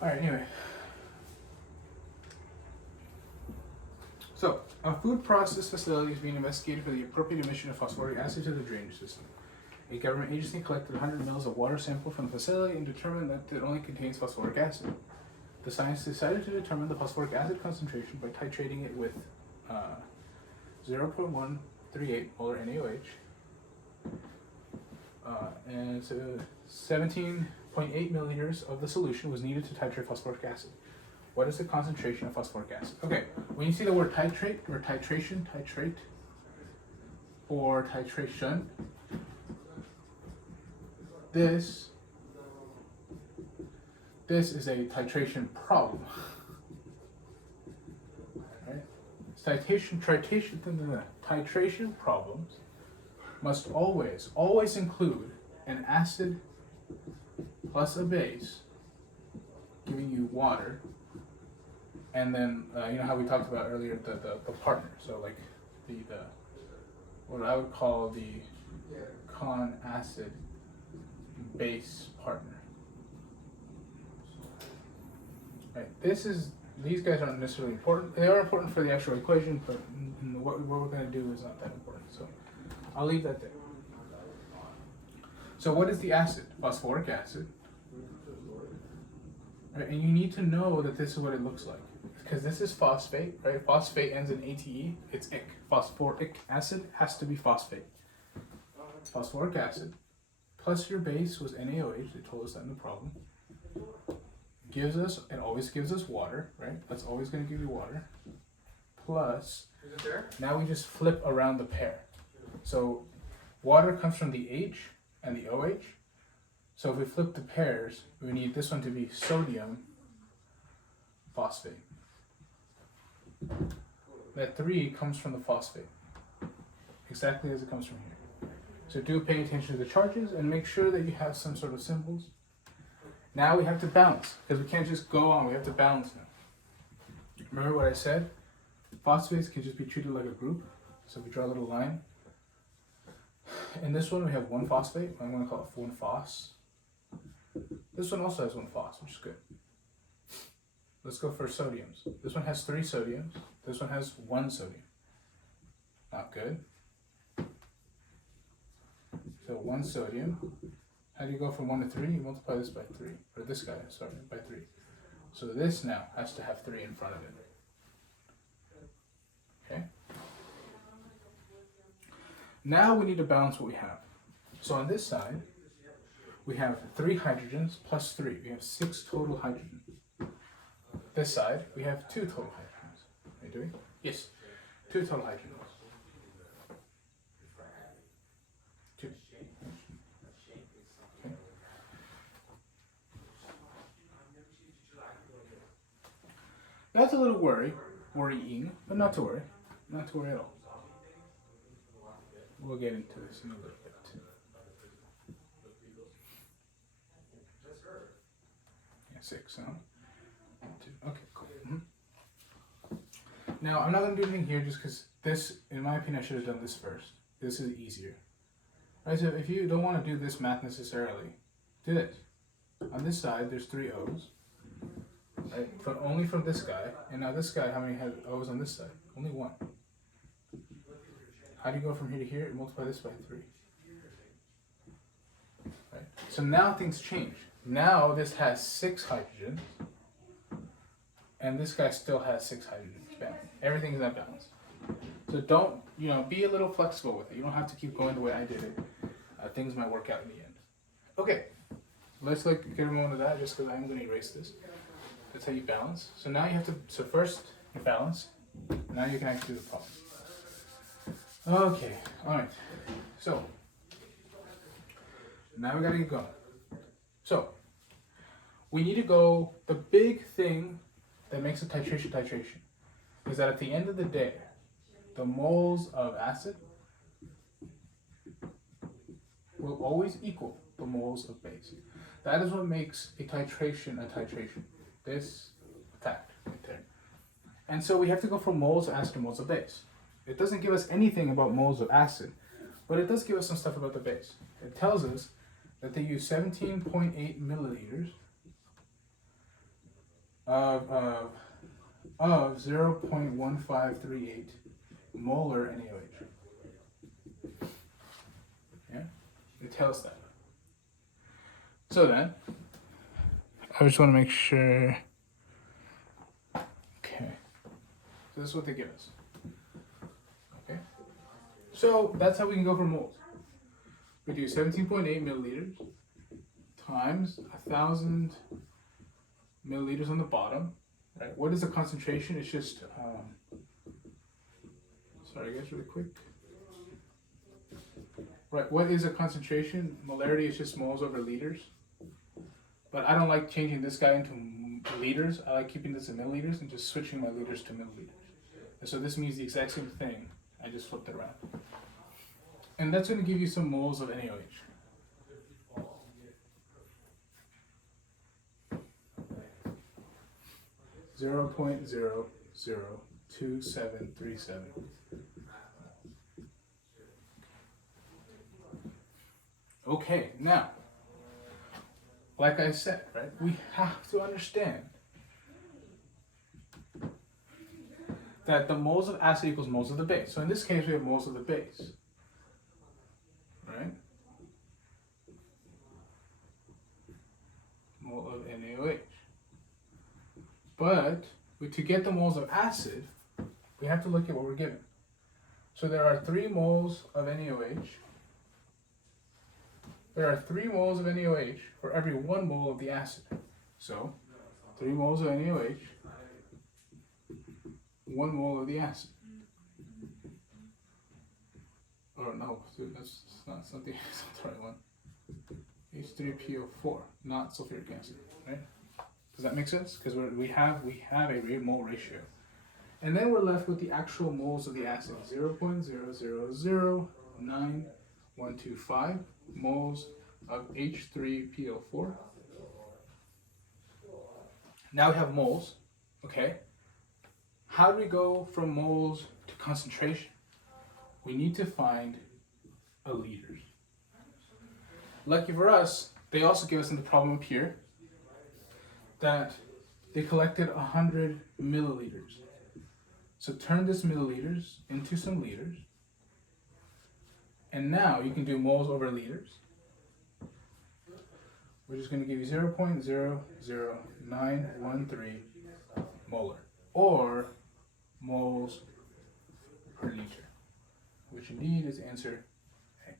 Alright, anyway. So, a food process facility is being investigated for the appropriate emission of phosphoric acid to the drainage system. A government agency collected 100 mils of water sample from the facility and determined that it only contains phosphoric acid. The scientists decided to determine the phosphoric acid concentration by titrating it with 0.138 molar NaOH, and 17.8 milliliters of the solution was needed to titrate phosphoric acid. What is the concentration of phosphoric acid? Okay, when you see the word titrate or titration, titrate or titration, this is a titration problem. Right? Titration problems must always include an acid plus a base, giving you water, and then you know how we talked about earlier the partner. So like the what I would call the con acid base partner. Right. These guys aren't necessarily important. They are important for the actual equation, but what we're going to do is not that important. So I'll leave that there. So what is the acid? Phosphoric acid. Right, and you need to know that this is what it looks like, because this is phosphate, right? Phosphate ends in ATE. It's ic. Phosphoric acid has to be phosphate. Phosphoric acid plus your base was NaOH. They told us that in the problem. It always gives us water, right? That's always going to give you water. Plus, now we just flip around the pair. So water comes from the H and the OH. So if we flip the pairs, we need this one to be sodium phosphate. That 3 comes from the phosphate, exactly as it comes from here. So do pay attention to the charges and make sure that you have some sort of symbols. Now we have to balance, because we can't just go on, we have to balance now. Remember what I said? Phosphates can just be treated like a group. So we draw a little line. In this one we have one phosphate, I'm going to call it one phos. This one also has one phos, which is good. Let's go for sodiums. This one has 3 sodiums, this one has 1 sodium. Not good. So 1 sodium. How do you go from 1 to 3? You multiply this by 3. Or this guy, sorry, by 3. So this now has to have 3 in front of it. Okay? Now we need to balance what we have. So on this side, we have 3 hydrogens plus 3. We have 6 total hydrogens. This side, we have 2 total hydrogens. Are you doing? Yes. 2 total hydrogens. 2. Okay. That's a little worrying, but not to worry. Not to worry at all. We'll get into this in a little bit. Yeah, 6, huh? 2. Okay, cool. Now, I'm not going to do anything here just because this, in my opinion, I should have done this first. This is easier. Right, so if you don't want to do this math necessarily, do this. On this side, there's 3 O's. Right, only from this guy. And now this guy, how many has O's on this side? Only 1. How do you go from here to here? Multiply this by 3. Right. So now things change. Now this has 6 hydrogens, and this guy still has 6 hydrogens. Bam. Everything is at balance. So don't, be a little flexible with it. You don't have to keep going the way I did it. Things might work out in the end. Okay, let's get a moment of that just because I'm going to erase this. That's how you balance. So now you have to, first you balance. Now you can actually do the problem. Okay, alright. So, now we gotta get going. So, we need to go, the big thing that makes a titration is that at the end of the day, the moles of acid will always equal the moles of base. That is what makes a titration. This fact right there. And so we have to go from moles of acid to moles of base. It doesn't give us anything about moles of acid, but it does give us some stuff about the base. It tells us that they use 17.8 milliliters of 0.1538 molar NaOH. Yeah, it tells that. So then, I just want to make sure. Okay, so this is what they give us. Okay, so that's how we can go for moles. We do 17.8 milliliters times 1,000 milliliters on the bottom. Right? What is the concentration? It's just sorry guys, really quick. Right, what is a concentration? Molarity is just moles over liters. But I don't like changing this guy into liters. I like keeping this in milliliters and just switching my liters to milliliters. And so this means the exact same thing. I just flipped it around. And that's going to give you some moles of NaOH. Zero 0.002737. Okay, now, like I said, right, we have to understand that the moles of acid equals moles of the base. So in this case, we have moles of the base, right? Mole of NaOH. But to get the moles of acid, we have to look at what we're given. So there are 3 moles of NaOH. There are 3 moles of NaOH for every 1 mole of the acid. So 3 moles of NaOH, 1 mole of the acid. Oh no, that's not something. That's not the right one. H3PO4, not sulfuric acid, right? Does that make sense? Because we have a mole ratio, and then we're left with the actual moles of the acid: 0.00091125 moles of H3PO4. Now we have moles. Okay. How do we go from moles to concentration? We need to find a liters. Lucky for us, they also give us in the problem up here that they collected 100 milliliters. So turn this milliliters into some liters. And now you can do moles over liters, which is going to give you 0.00913 molar, or moles per liter, which indeed is answer A.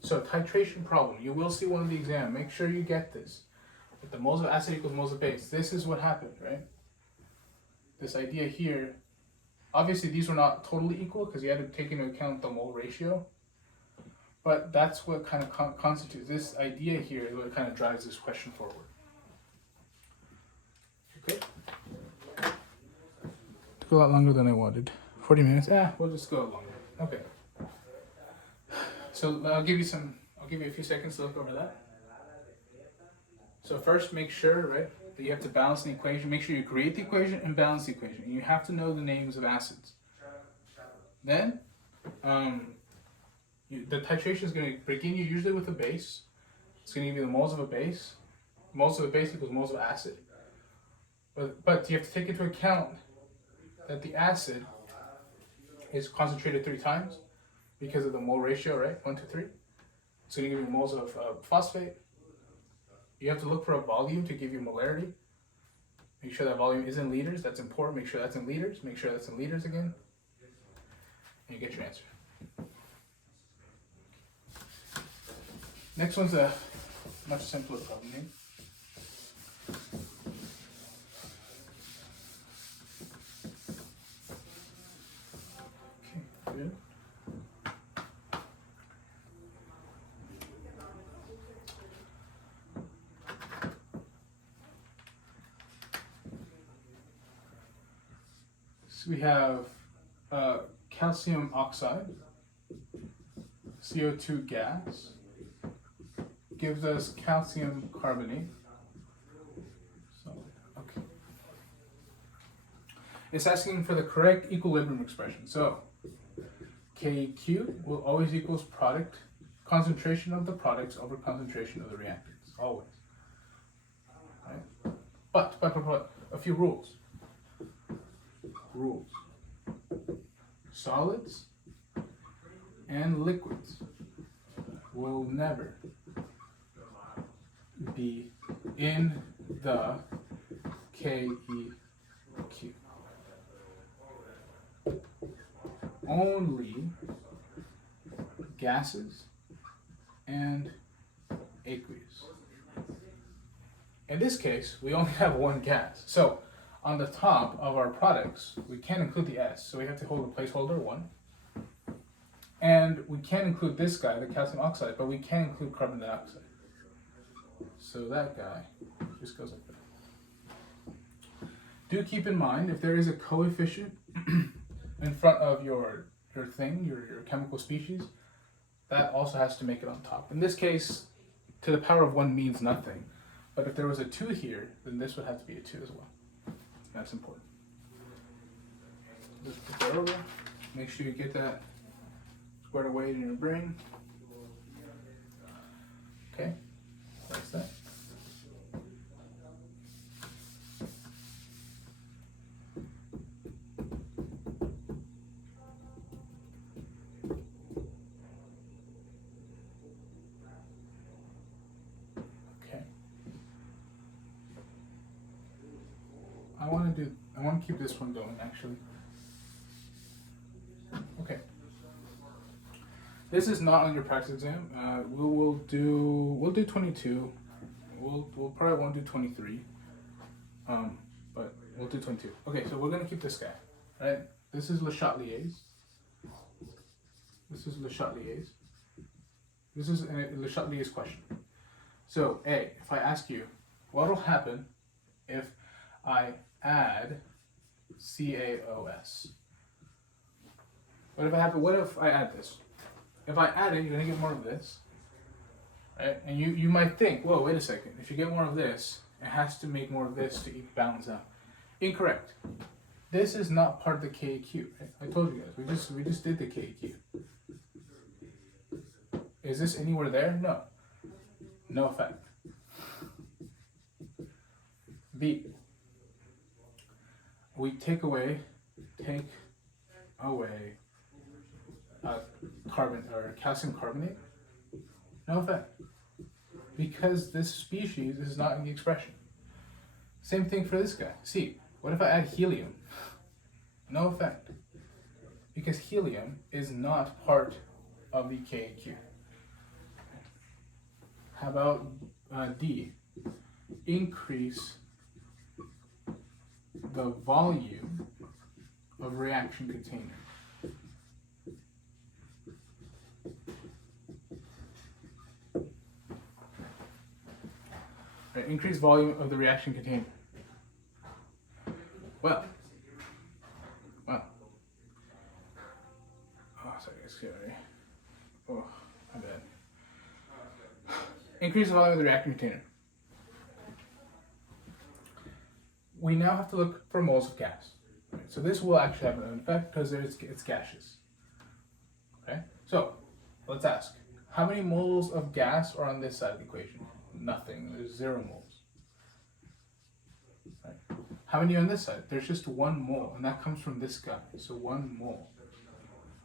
So titration problem, you will see one in the exam. Make sure you get this. If the moles of acid equals moles of base, this is what happened, right? This idea here, obviously these were not totally equal because you had to take into account the mole ratio, but that's what kind of constitutes, this idea here is what kind of drives this question forward. Okay? Took a lot longer than I wanted. 40 minutes, we'll just go longer. Okay. So I'll give you a few seconds to look over that. So first, make sure, right, that you have to balance an equation. Make sure you create the equation and balance the equation. And you have to know the names of acids. Then, the titration is going to begin you usually with a base. It's going to give you the moles of a base. Moles of a base equals moles of acid. But you have to take into account that the acid is concentrated 3 times because of the mole ratio, right? 1 to 3. It's going to give you moles of phosphate. You have to look for a volume to give you molarity. Make sure that volume is in liters. That's important. Make sure that's in liters. Make sure that's in liters again. And you get your answer. Next one's a much simpler problem. Okay, good. So we have calcium oxide, CO2 gas, gives us calcium carbonate. So, okay. It's asking for the correct equilibrium expression. So, KQ will always equals product, concentration of the products over concentration of the reactants, always. Right? but, a few rules. Rules. Solids and liquids will never be in the KEQ. Only gases and aqueous. In this case, we only have one gas. So on the top of our products, we can't include the S, so we have to hold a placeholder 1. And we can include this guy, the calcium oxide, but we can't include carbon dioxide. So that guy just goes like that. Do keep in mind, if there is a coefficient in front of your thing, your chemical species, that also has to make it on top. In this case, to the power of 1 means nothing. But if there was a 2 here, then this would have to be a 2 as well. That's important. Just put that over. Make sure you get that squared away in your brain. Okay, that's that. I want to keep this one going actually. Okay. This is not on your practice exam. We'll do 22. We'll probably won't do 23. But we'll do 22. Okay, so we're gonna keep this guy, right? This is Le Chatelier's. This is Le Chatelier's. This is Le Chatelier's question. So A, if I ask you, what will happen if I add CaOS? What if I add this? If I add it, you're gonna get more of this, right? And you might think, whoa, wait a second. If you get more of this, it has to make more of this to balance out. Incorrect. This is not part of the KEQ. Right? I told you guys. We just did the KEQ. Is this anywhere there? No. No effect. B. We take away carbon or calcium carbonate. No effect, because this species is not in the expression. Same thing for this guy. See, what if I add helium? No effect, because helium is not part of the KEQ. How about D? Increase the volume of reaction container. Right, increase volume of the reaction container. Well. Oh, sorry. Oh, my bad. Increase the volume of the reaction container. We now have to look for moles of gas. Right? So this will actually have an effect because it's gaseous. Okay? So let's ask, how many moles of gas are on this side of the equation? Nothing. There's 0 moles. Right? How many on this side? There's just 1 mole, and that comes from this guy. So 1 mole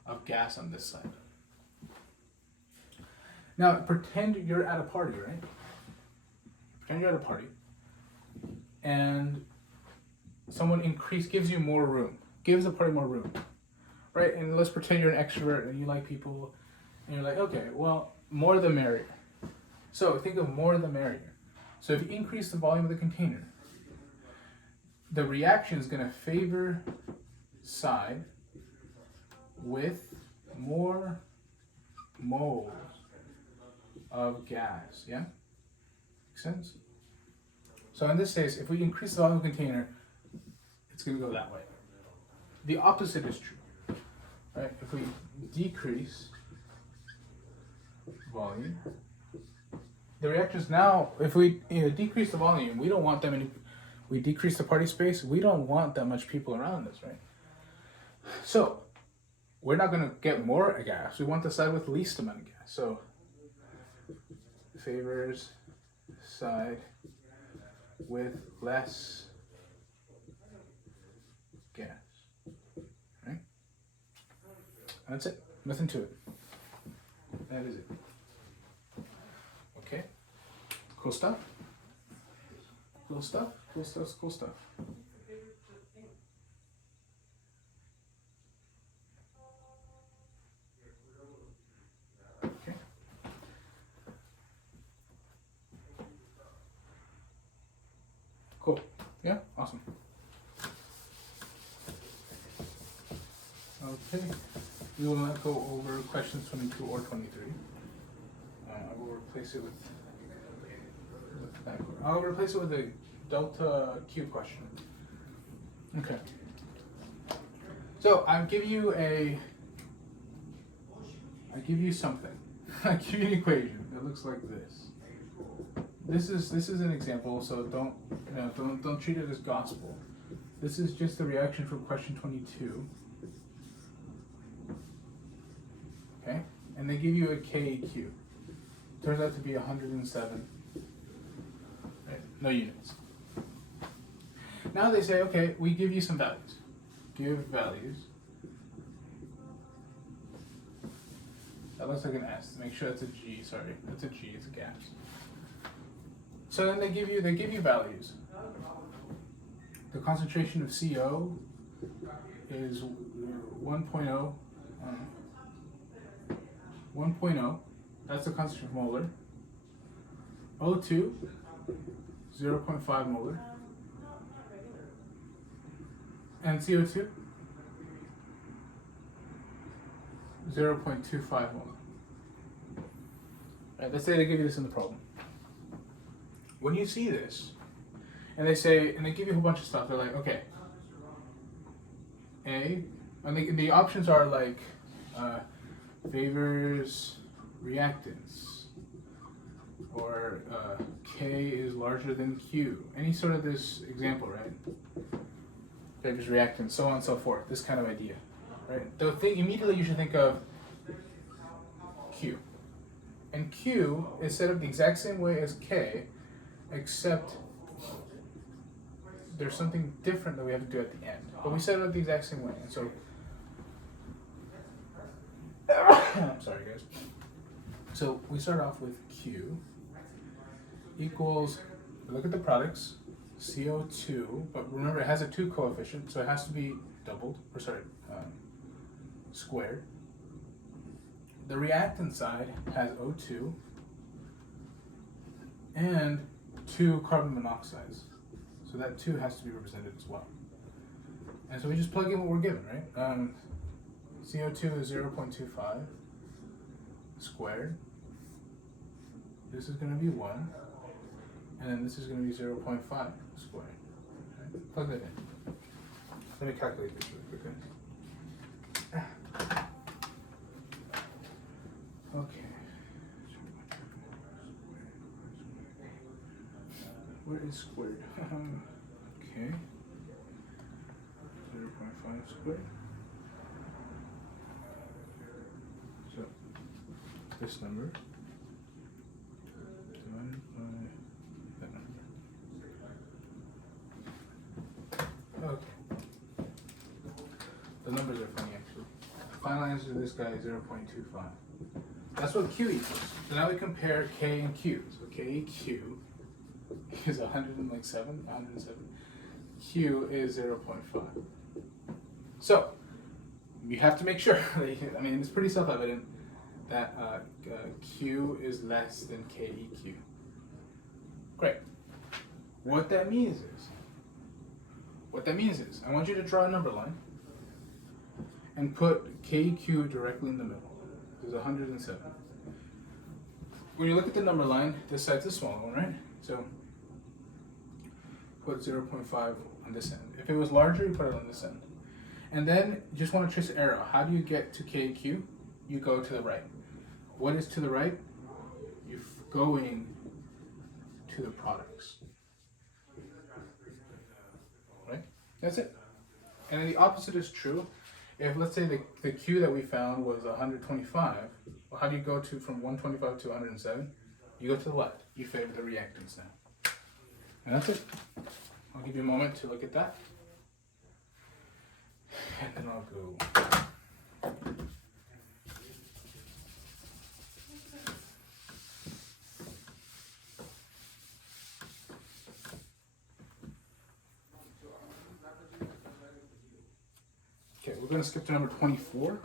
of gas on this side. Now pretend you're at a party, right? Pretend you're at a party, and someone gives you more room, gives the party more room, right? And let's pretend you're an extrovert and you like people, and you're like, okay, well, more the merrier. So think of more the merrier. So if you increase the volume of the container, the reaction is going to favor side with more moles of gas. Yeah? Make sense? So in this case, if we increase the volume of the container, it's going to go that way. The opposite is true, right? If we decrease volume, the reactions now, if we decrease the volume, we don't want them any, we decrease the party space, we don't want that much people around us, right? So we're not going to get more gas. We want the side with least amount of gas. So favors side with less gas. Right? That's it. Nothing to it. That is it. Okay. Cool stuff. Cool stuff. Cool stuff. Cool stuff. Okay. Cool. Yeah. Awesome. Okay. We will not go over questions 22 or 23. I will replace it with that. I'll replace it with a delta Q question. Okay. So I give you something. I give you an equation that looks like this. This is an example, so don't treat it as gospel. This is just the reaction from question 22. Okay, and they give you a KEQ. Turns out to be 107. Right? No units. Now they say, okay, we give you some values. Give values. That looks like an S. Make sure that's a G. Sorry, that's a G. It's a gas. So then they give you values. The concentration of CO is 1.0. 1.0. That's the concentration of molar. O2, 0.5 molar. And CO2, 0.25 molar. Right, let's say they give you this in the problem. When you see this, and they give you a whole bunch of stuff, they're like, okay, and the options are like favors reactance, or K is larger than Q. Any sort of this example, right? Favors reactance, so on and so forth. This kind of idea, right? The thing immediately you should think of Q, and Q is set up the exact same way as K, except there's something different that we have to do at the end. But we set it up the exact same way, and so I'm sorry, guys. So we start off with Q equals, look at the products, CO2, but remember it has a 2 coefficient, so it has to be doubled, squared. The reactant side has O2 and 2 carbon monoxides, so that 2 has to be represented as well. And so we just plug in what we're given, right? CO2 is 0.25 squared. This is going to be 1. And then this is going to be 0.5 squared. Okay. Plug that in. Let me calculate this really quick, guys. Okay. Where is squared? Okay. 0.5 squared. So, this number divided by that number. Okay. The numbers are funny actually. The final answer to this guy is 0.25. That's what Q equals. So now we compare K and Q. So KQ is 107. Q is 0.5. So you have to make sure. I mean, it's pretty self-evident that Q is less than KEQ. Great. What that means is, I want you to draw a number line and put KEQ directly in the middle. There's 107. When you look at the number line, this side's a smaller one, right? So put 0.5 on this end. If it was larger, you put it on this end. And then you just want to trace an arrow. How do you get to KEQ? You go to the right. What is to the right? You're going to the products. Right? That's it. And then the opposite is true. If, let's say, the Q that we found was 125, well, how do you go from 125 to 107? You go to the left. You favor the reactants now. And that's it. I'll give you a moment to look at that. And then I'll go. Okay, we're going to skip to number 24.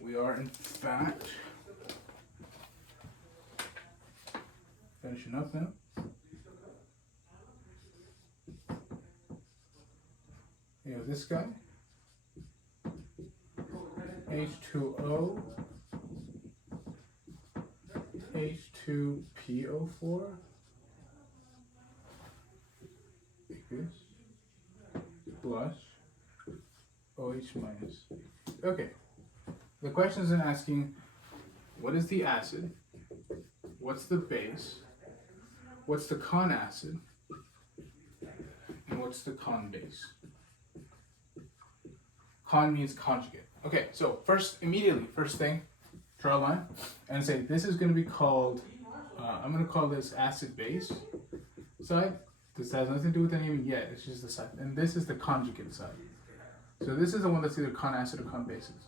We are, in fact, finishing up now. You have this guy, H2O, H2PO4, aqueous, plus OH minus. Okay, the question is asking, what is the acid, what's the base, what's the con acid, and what's the con base? Con means conjugate. Okay, so first thing, draw a line and say this is going to be called, I'm going to call this acid base side. This has nothing to do with the name yet, it's just the side. And this is the conjugate side. So this is the one that's either con acid or con bases.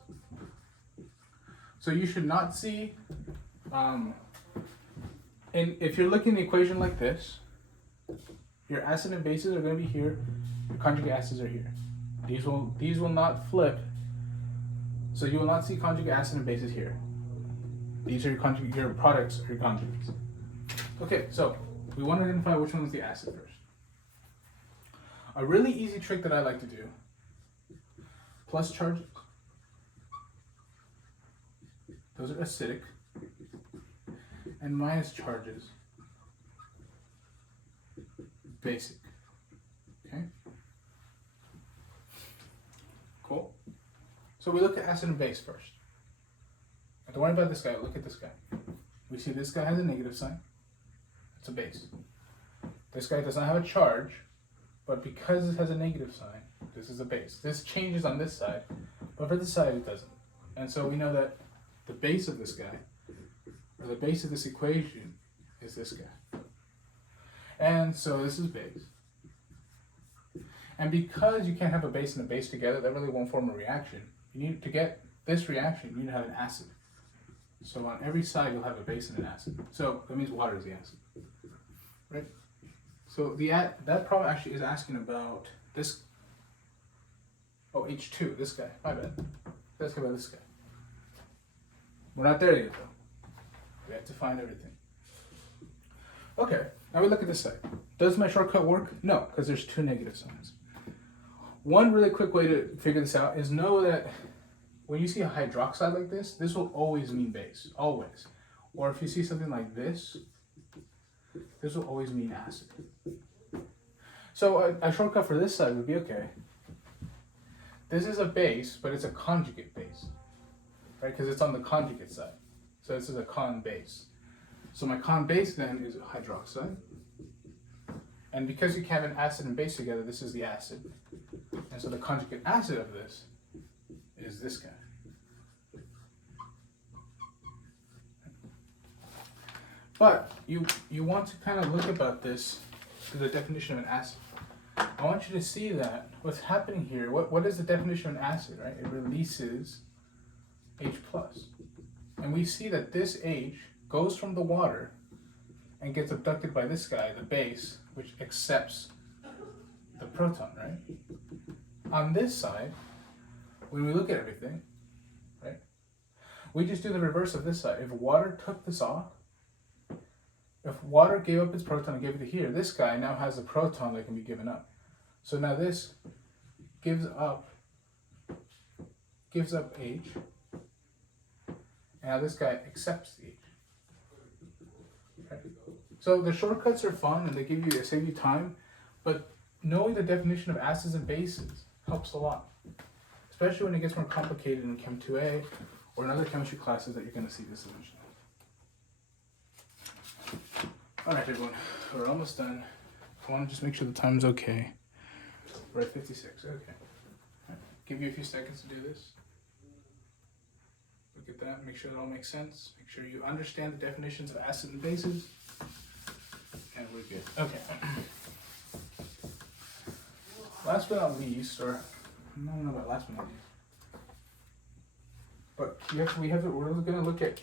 So you should not see, and if you're looking at the equation like this, your acid and bases are going to be here, your conjugate acids are here. These will not flip, so you will not see conjugate acid and bases here. These are your products are your conjugates. Okay, so we want to identify which one is the acid first. A really easy trick that I like to do, plus charges, those are acidic, and minus charges, basic. Okay? Cool. So we look at acid and base first. Don't worry about this guy, look at this guy. We see this guy has a negative sign. It's a base. This guy does not have a charge, but because it has a negative sign, this is a base. This changes on this side, but for this side it doesn't. And so we know that the base of this guy, or the base of this equation, is this guy. And so this is base. And because you can't have a base and a base together, that really won't form a reaction. You need to get this reaction, you need to have an acid. So on every side you'll have a base and an acid. So that means water is the acid, right? So that problem actually is asking about this. Oh, H2, this guy. My bad. Let's go about this guy. We're not there yet though. We have to find everything. Okay, now we look at this side. Does my shortcut work? No, because there's two negative signs. One really quick way to figure this out is know that when you see a hydroxide like this will always mean base, always. Or if you see something like this will always mean acid. So a shortcut for this side would be, okay, this is a base, but it's a conjugate base, right? Because it's on the conjugate side. So this is a con base. So my con base then is hydroxide. And because you can have an acid and base together, this is the acid. And so the conjugate acid of this is this guy. But you want to kind of look about this to the definition of an acid. I want you to see that what's happening here, what is the definition of an acid, right? It releases H+. And we see that this H goes from the water and gets abducted by this guy, the base, which accepts the proton, right? On this side, when we look at everything, right, we just do the reverse of this side. If water took this off, if water gave up its proton and gave it to here, this guy now has a proton that can be given up. So now this gives up H, and now this guy accepts the H. Okay. So the shortcuts are fun and they save you time, but knowing the definition of acids and bases helps a lot, especially when it gets more complicated in Chem 2A or in other chemistry classes that you're going to see this eventually. Alright everyone, we're almost done. I want to just make sure the time's okay. We're at 56, okay. Right. Give you a few seconds to do this. Look at that, make sure it all makes sense. Make sure you understand the definitions of acids and bases. And we're good. Okay. Last but not least, or I don't know about last but not least, but we have to, we're going to look at